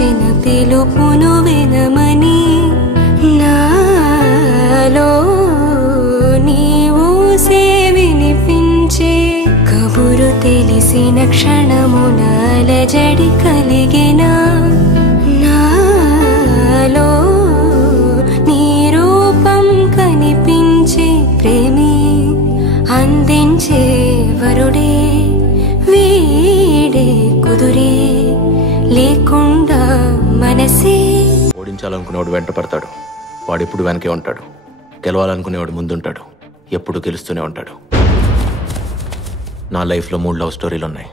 పిలిచిన పిలుపును వినమని నాలో నీవు వినిపించే కబురు తెలిసిన క్షణమున అలజడి కలిగిన నాలో నీ రూపం కనిపించే ప్రేమి అందించే వరుడే వీడే కుదురే లేకుండా మనసే. ఓడించాలనుకునేవాడు వెంట పడతాడు, వాడెప్పుడు వెనకే ఉంటాడు. గెలవాలనుకునేవాడు ముందుంటాడు, ఎప్పుడు గెలుస్తూనే ఉంటాడు. నా లైఫ్లో 3 లవ్ స్టోరీలు ఉన్నాయి.